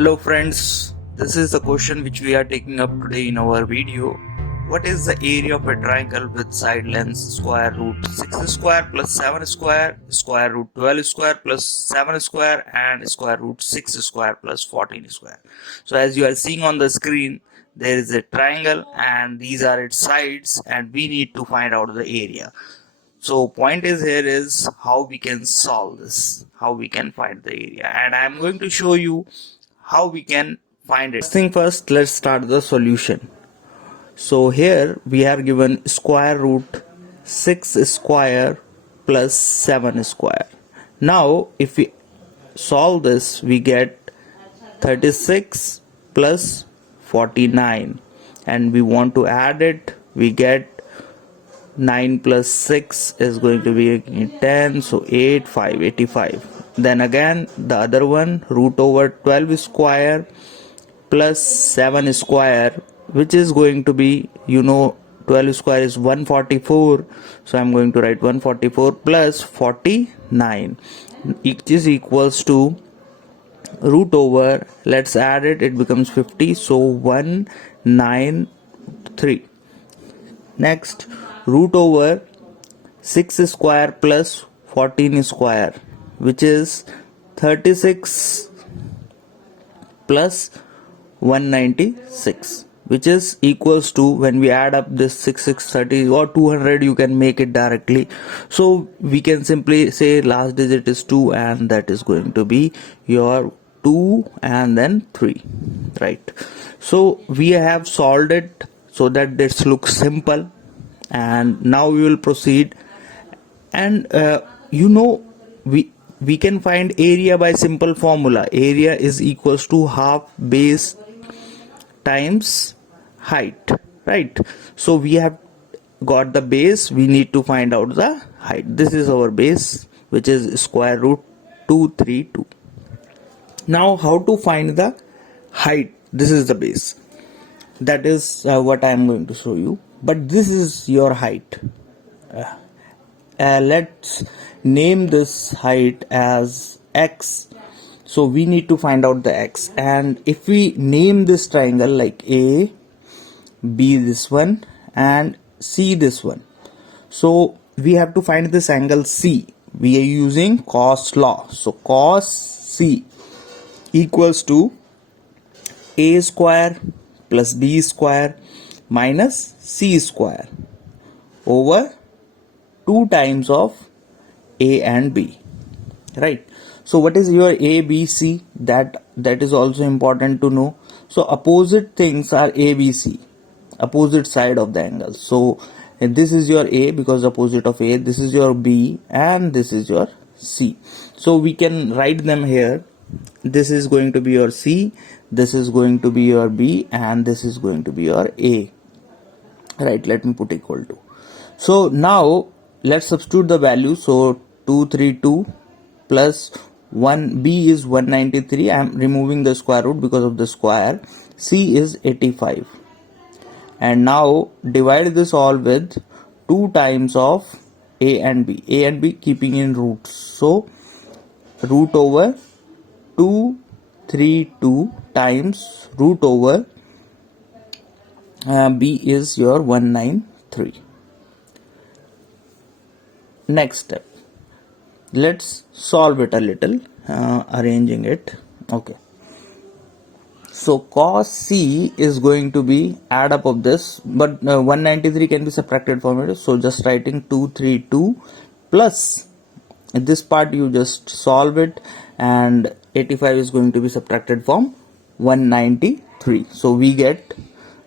Hello friends, this is the question which we are taking up today in our video. What is the area of a triangle with side lengths square root 6 square plus 7 square, square root 12 square plus 7 square and square root 6 square plus 14 square. So as you are seeing on the screen, there is a triangle and these are its sides and we need to find out the area. So point is here is how we can solve this, how we can find the area, and I am going to show you how we can find it. First thing first, let's start the solution. So here we are given square root 6 square plus 7 square. Now if we solve this, we get 36 plus 49 and we want to add it, we get 9 plus 6 is going to be 10, so 8, 5, 85. Then again the other one, root over 12 square plus 7 square, which is going to be, 12 square is 144, so I'm going to write 144 plus 49, which is equals to root over, let's add it, it becomes 50, so 193. Next, root over 6 square plus 14 square, which is 36 plus 196, which is equals to, when we add up this 630 or 200, you can make it directly, so we can simply say last digit is 2 and that is going to be your 2 and then 3, right? So we have solved it so that this looks simple, and now we will proceed, and we can find area by simple formula. Area is equals to half base times height, right? So we have got the base, we need to find out the height. This is our base, which is square root 232. Now how to find the height? This is the base, that is what I am going to show you, but this is your height. Let's name this height as x. So we need to find out the x, and if we name this triangle like A, B this one and C this one, so we have to find this angle C. We are using cos law, so cos C equals to A square plus B square minus C square over 2 times of A and B, right? So what is your A, B, C? That is also important to know. So opposite things are A, B, C, opposite side of the angle. So this is your A because opposite of A, this is your B and this is your C. So we can write them here. This is going to be your C, this is going to be your B and this is going to be your A, right? Let me put equal to. So now let's substitute the value. So 232 plus 1, B is 193. I am removing the square root because of the square. C is 85. And now divide this all with 2 times of A and B. A and B keeping in roots. So root over 232 times root over B is your 193. Next step, let's solve it a little, arranging it. Okay, so cos C is going to be add up of this, but 193 can be subtracted from it, so just writing 232 plus this part you just solve it, and 85 is going to be subtracted from 193, so we get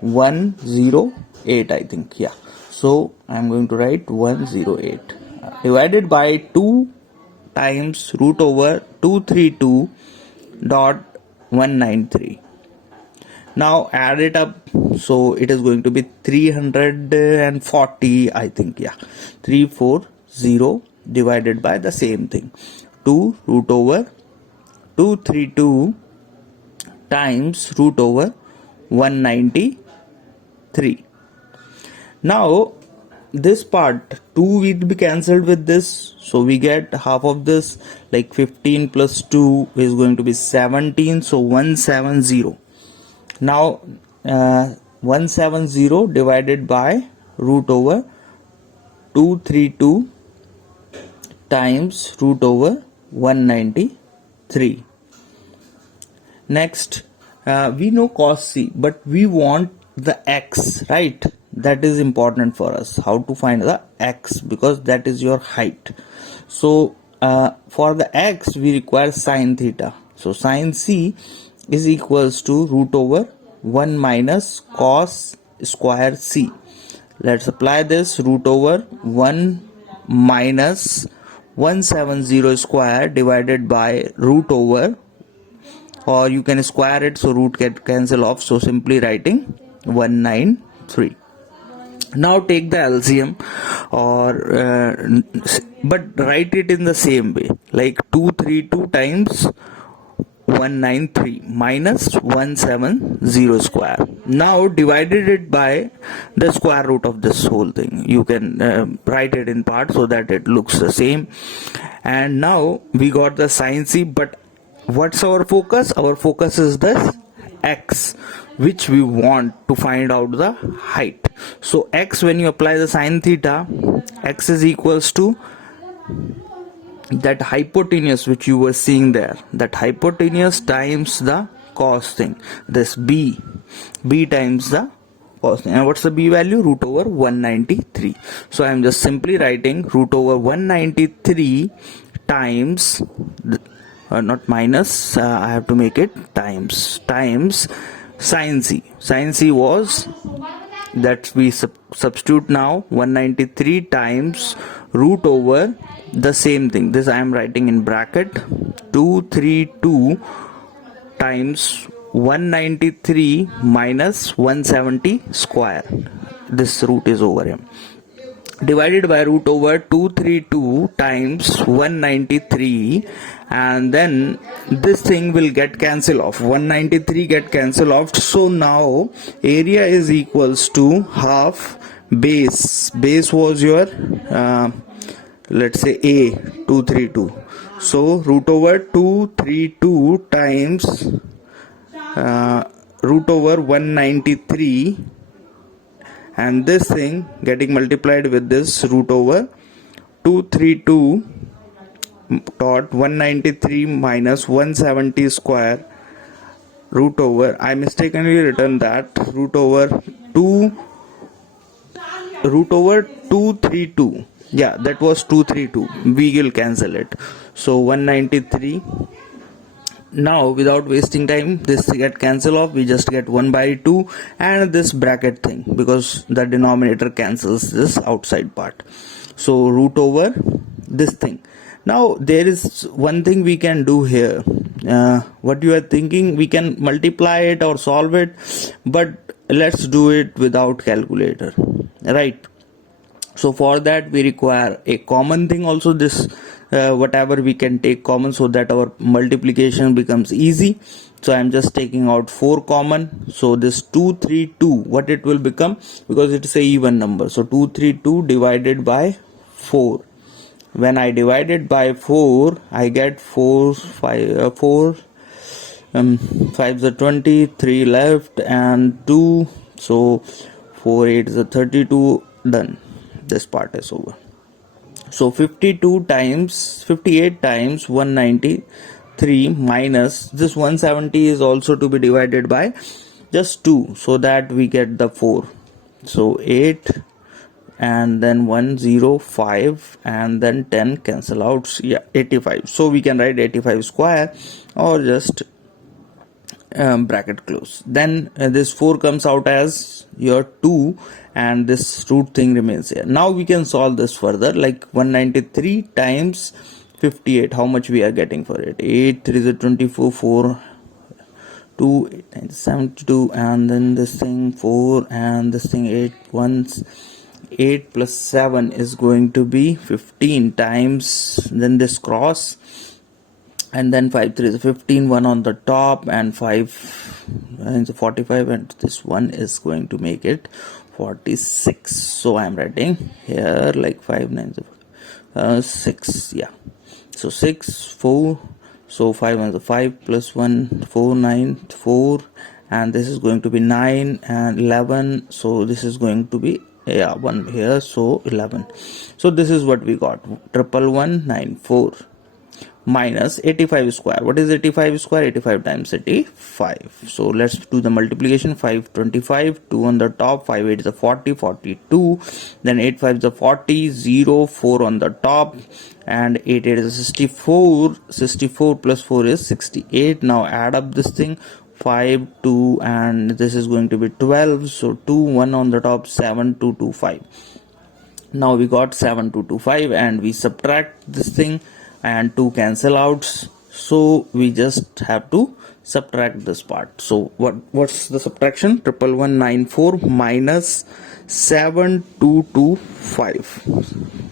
108, I think. Yeah, so I'm going to write 108 divided by 2 times root over 232 dot 193. Now add it up, so it is going to be 340, I think. Yeah, 340 divided by the same thing, 2 root over 232 times root over 193. Now this part 2 will be cancelled with this, so we get half of this, like 15 plus 2 is going to be 17, so 170. Now 170 divided by root over 232 times root over 193. Next, we know cos c, but we want the x, right? That is important for us, how to find the x, because that is your height. So for the x we require sine theta, so sine c is equals to root over 1 minus cos square c. Let's apply this. Root over 1 minus 170 square divided by root over, or you can square it so root get cancel off, so simply writing 193. Now take the LCM, or but write it in the same way, like 232 times 193 minus 170 square. Now divided it by the square root of this whole thing. You can write it in part so that it looks the same. And now we got the sine c, but what's our focus? Our focus is this x, which we want to find out the height. So x, when you apply the sine theta, x is equals to that hypotenuse which you were seeing there, that hypotenuse times the cos thing, this b times the cos thing. And what's the b value? Root over 193. So I am just simply writing root over 193 times not minus, I have to make it times sine c. Sine c was that we substitute now 193 times root over the same thing. This I am writing in bracket 232 times 193 minus 170 square. This root is over here, divided by root over 232 times 193, and then this thing will get cancelled off, 193 get cancelled off. So now area is equals to half base was your let's say a 232, so root over 232 times root over 193, and this thing getting multiplied with this root over 232 dot 193 minus 170 square root over, I mistakenly written that root over 232, yeah, that was 232, we will cancel it, so 193. Now without wasting time, this get cancel off, we just get 1 by 2 and this bracket thing, because the denominator cancels this outside part, so root over this thing. Now there is one thing we can do here. What you are thinking, we can multiply it or solve it, but let's do it without calculator, right? So for that we require a common thing also, this whatever we can take common, so that our multiplication becomes easy. So I am just taking out 4 common, so this 232, what it will become, because it's a even number, so 232 divided by 4. When I divide it by 4, I get 4 5s are 20, 3 left and 2, so 4 8s are 32, done, this part is over. So 58 times 193 minus this 170 is also to be divided by just 2, so that we get the 4, so 8 and then 105 and then 10 cancel out, yeah, 85. So we can write 85 square or just bracket close. Then this 4 comes out as your 2 and this root thing remains here. Now we can solve this further, like 193 times 58, how much we are getting for it? 8 3 is 24, 4 2 8 9 72, and then this thing 4 and this thing 8 once 8 plus 7 is going to be 15 times then this cross, and then 5 3 is 15, 1 on the top, and 5 is 45, and this one is going to make it 46. So I'm writing here like 5 9 6, yeah. So 6 4, so 5 and 5 plus 1 4 9 4, and this is going to be 9 and 11, so this is going to be, yeah, 1 here, so 11. So this is what we got, 11194 minus 85 square. What is 85 square? 85 times 85. So let's do the multiplication. 5 25, 2 on the top, 5 8 is a 40, 42, then 8 5 is a 40, 0 4 on the top, and 8 8 is a 64, 64 plus 4 is 68. Now add up this thing, 5 2, and this is going to be 12, so 2 1 on the top, 7 2 2 5. Now we got 7 2 2 5, and we subtract this thing, and 2 cancel out, so we just have to subtract this part. So what's the subtraction? 11194 minus 7225.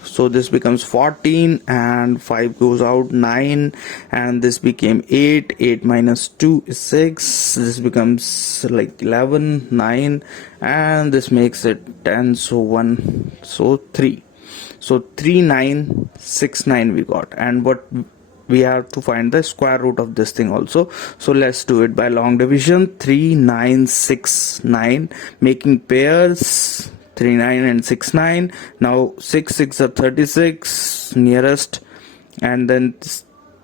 So this becomes 14, and 5 goes out, 9, and this became 8. 8 minus 2 is 6. This becomes like 11, 9, and this makes it 10, so 1, so 3. So 3969 we got, and what we have to find the square root of this thing also. So let's do it by long division. 3969, making pairs 39 and 69. Now 6 6 are 36 nearest, and then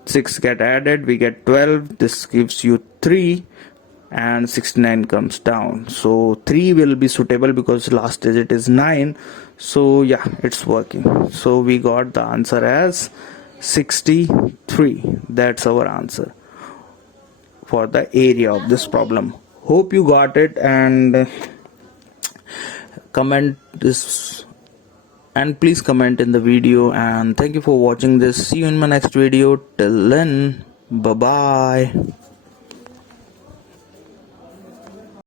6 get added, we get 12. This gives you 3, and 69 comes down, so 3 will be suitable because last digit is 9. So yeah, it's working. So we got the answer as 63. That's our answer for the area of this problem. Hope you got it, and comment this, and please comment in the video, and thank you for watching this. See you in my next video. Till then, bye bye.